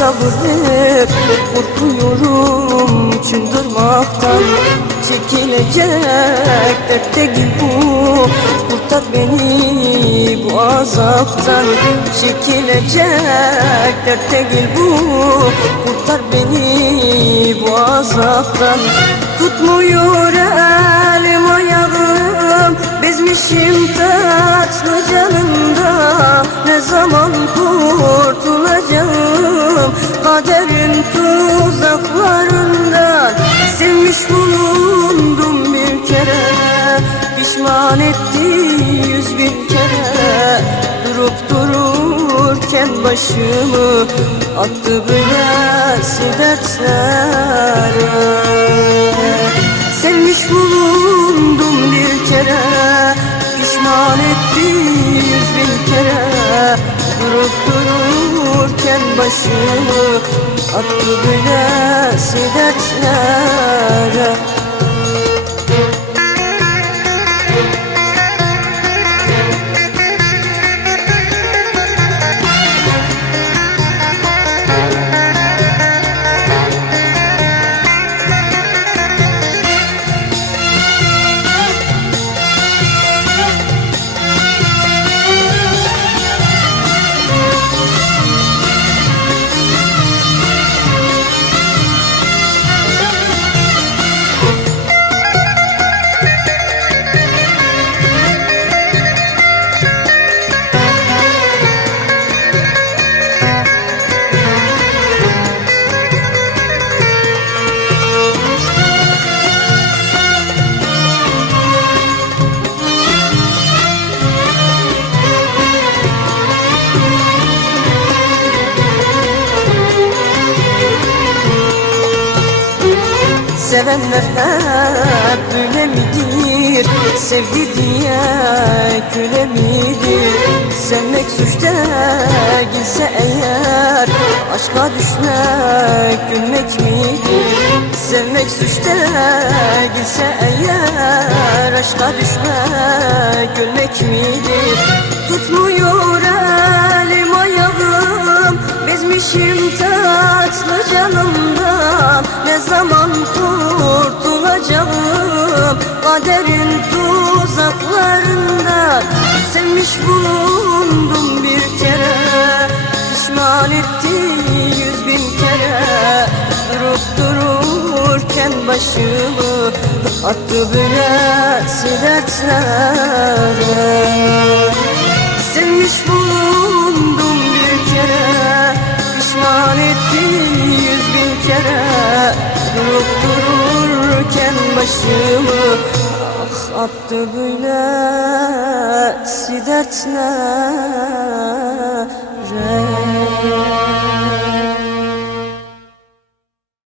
sabır ver Korkuyorum çıldırmaktan Çekilecek dertte gibi bu Kurtar beni bu azaptan Çekilecek dertte gibi bu Kurtar beni bu azaptan. Tutmuyor elim ayağım Bezmişim tatlı canımda. Ne zaman kurtulacağım Pişman etti yüz bin kere. Durup dururken başımı Attı böylesi dertlere. Sevmiş bulundum bir kere. Pişman etti yüz bin kere. Durup dururken başımı Attı böylesi dertlere Sevenler hep böyle midir? Sevdi diye köle midir? Sevmek suç değilse eğer Aşka düşmek gülmek midir? Sevmek suç değilse eğer Aşka düşmek gülmek midir? Tutmuyor Bezmişim tatlı canımdan Ne zaman kurtulacağım? Kaderin tuzaklarından Sevmiş bulundum bir kere. Pişman etti yüz bin kere. Durup dururken başımı Attı böylesi dertlere başımı Ah attı böylesi dertlere